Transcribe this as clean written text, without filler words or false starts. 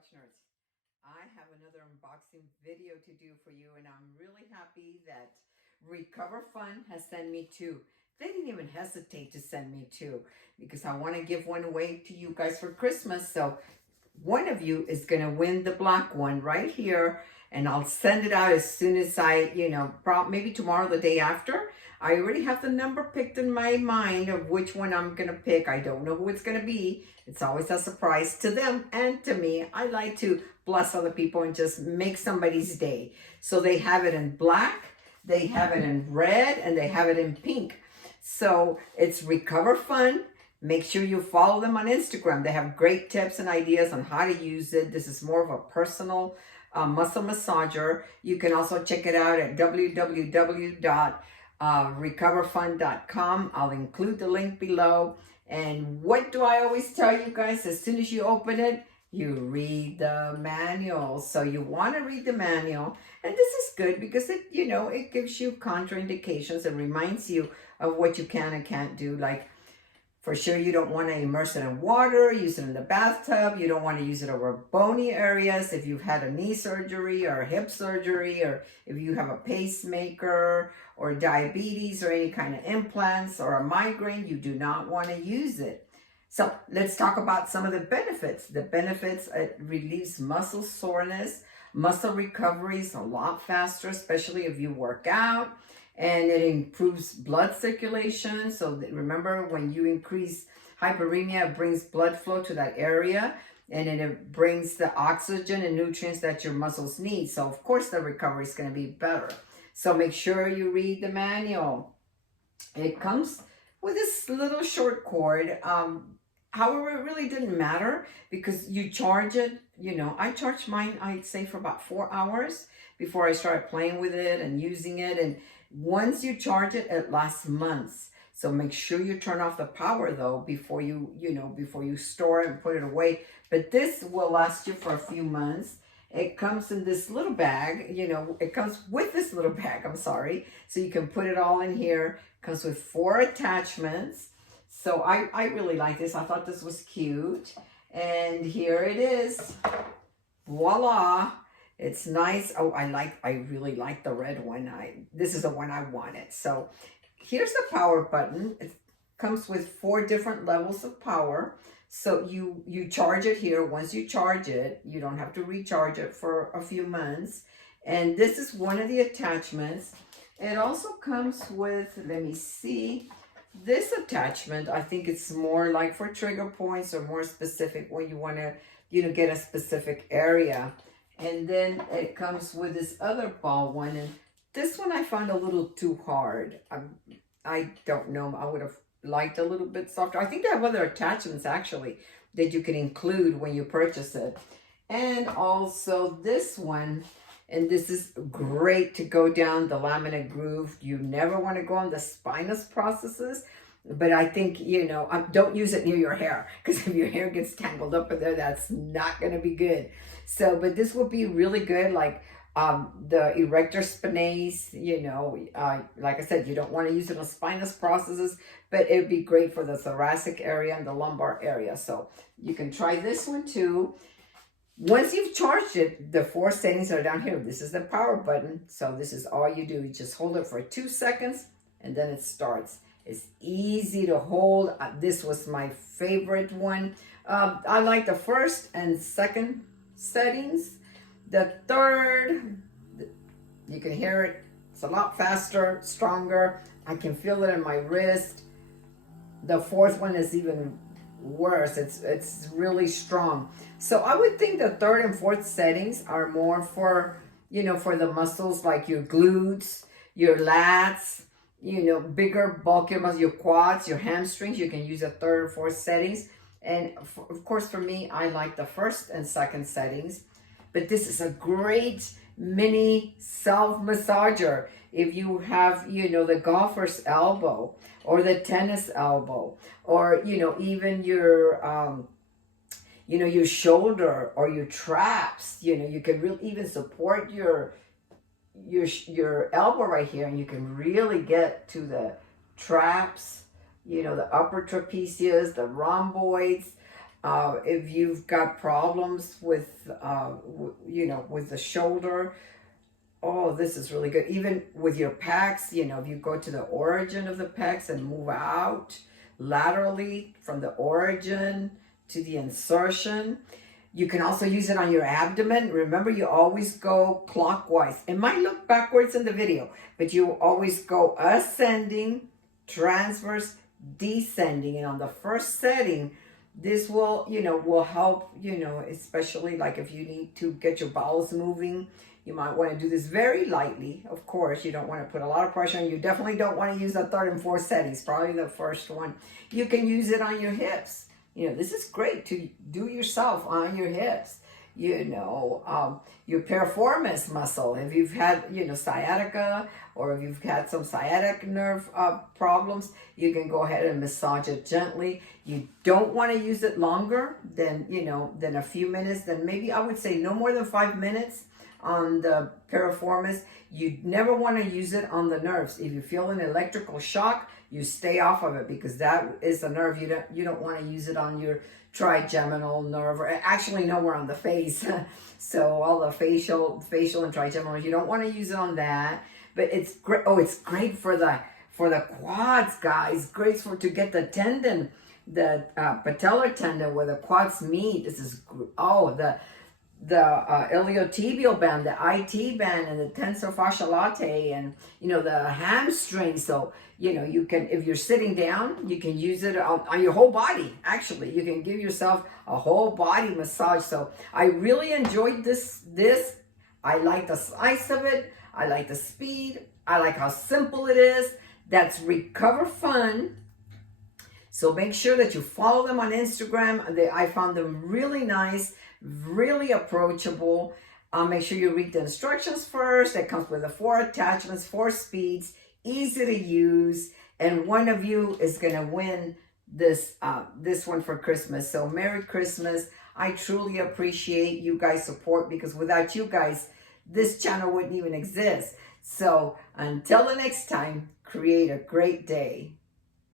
watch nerds. I have another unboxing video to do for you, and I'm really happy that Recoverfun has sent me two. They didn't even hesitate to send me two because I want to give one away to you guys for Christmas. So one of you is going to win the black one right here, and I'll send it out as soon as I, maybe tomorrow, the day after. I already have the number picked in my mind of which one I'm going to pick. I don't know who it's going to be. It's always a surprise to them and to me. I like to bless other people and just make somebody's day. So they have it in black, they have it in red, and they have it in pink. So it's Recoverfun. Make sure you follow them on Instagram. They have great tips and ideas on how to use it. This is more of a personal muscle massager. You can also check it out at www.recoverfun.com. I'll include the link below. And what do I always tell you guys? As soon as you open it, you read the manual. So you want to read the manual. And this is good because it gives you contraindications. It reminds you of what you can and can't do. Like, for sure, you don't want to immerse it in water, use it in the bathtub. You don't want to use it over bony areas. If you've had a knee surgery or hip surgery, or if you have a pacemaker or diabetes or any kind of implants or a migraine, you do not want to use it. So let's talk about some of the benefits. The benefits, it relieves muscle soreness. Muscle recovery is a lot faster, especially if you work out. And it improves blood circulation. So remember, when you increase hyperemia, it brings blood flow to that area, and it brings the oxygen and nutrients that your muscles need. So of course the recovery is going to be better. So make sure you read the manual. It comes with this little short cord. However, it really didn't matter because you charge it. I charged mine, I'd say, for about 4 hours before I started playing with it and using it. And once you charge it, it lasts months. So make sure you turn off the power though before you store it and put it away. But this will last you for a few months. It comes in this little bag, it comes with this little bag, I'm sorry. So you can put it all in here. It comes with 4 attachments. So I really like this. I thought this was cute. And here it is. Voila. It's nice. Oh, I really like the red one. This is the one I wanted. So here's the power button. It comes with 4 different levels of power. So you charge it here. Once you charge it, you don't have to recharge it for a few months. And this is one of the attachments. It also comes with, let me see, this attachment. I think it's more like for trigger points or more specific when you want to, get a specific area. And then it comes with this other ball one. And this one I found a little too hard. I don't know. I would have liked a little bit softer. I think they have other attachments actually that you can include when you purchase it. And also this one. And this is great to go down the laminate groove. You never want to go on the spinous processes. But I think, don't use it near your hair, because if your hair gets tangled up in there, that's not going to be good. So, but this would be really good, like the erector spinae, like I said, you don't want to use it on spinous processes, but it would be great for the thoracic area and the lumbar area. So you can try this one too. Once you've charged it, the 4 settings are down here. This is the power button. So this is all you do. You just hold it for 2 seconds and then it starts. It's easy to hold. This was my favorite one. I like the first and second settings. The third, you can hear it. It's a lot faster, stronger. I can feel it in my wrist. The 4th one is even worse. It's really strong. So I would think the 3rd and 4th settings are more for, for the muscles like your glutes, your lats, bigger, bulkier muscles, your quads, your hamstrings. You can use the 3rd or 4th settings. And of course, for me, I like the 1st and 2nd settings. But this is a great mini self-massager. If you have, the golfer's elbow or the tennis elbow, or, even your, your shoulder or your traps, you can really even support your elbow right here, and you can really get to the traps, the upper trapezius, the rhomboids. If you've got problems with, with the shoulder, oh, this is really good. Even with your pecs, if you go to the origin of the pecs and move out laterally from the origin to the insertion. You can also use it on your abdomen. Remember, you always go clockwise. It might look backwards in the video, but you always go ascending, transverse, descending. And on the first setting, this will help, especially like if you need to get your bowels moving. You might want to do this very lightly. Of course, you don't want to put a lot of pressure on. You definitely don't want to use the third and fourth settings, probably the first one. You can use it on your hips. This is great to do yourself on your hips. Your piriformis muscle. If you've had, sciatica, or if you've had some sciatic nerve problems, you can go ahead and massage it gently. You don't want to use it longer than a few minutes. Then maybe I would say no more than 5 minutes on the piriformis. You never want to use it on the nerves. If you feel an electrical shock, you stay off of it, because that is the nerve. You don't want to use it on your trigeminal nerve, or actually nowhere on the face. So all the facial and trigeminal, you don't want to use it on that. But it's great. Oh, it's great for the quads, guys. Great to get the tendon, the patellar tendon where the quads meet. This is the iliotibial band, the IT band, and the tensor fasciae latae, and the hamstring. So you can, if you're sitting down, you can use it on your whole body. Actually, you can give yourself a whole body massage. So I really enjoyed this. I like the size of it. I like the speed. I like how simple it is. That's Recoverfun. So make sure that you follow them on Instagram. I found them really nice, really approachable. Make sure you read the instructions first. It comes with the 4 attachments, 4 speeds, easy to use, and one of you is going to win this one for Christmas. So Merry Christmas. I truly appreciate you guys' support, because without you guys, this channel wouldn't even exist. So until the next time, create a great day.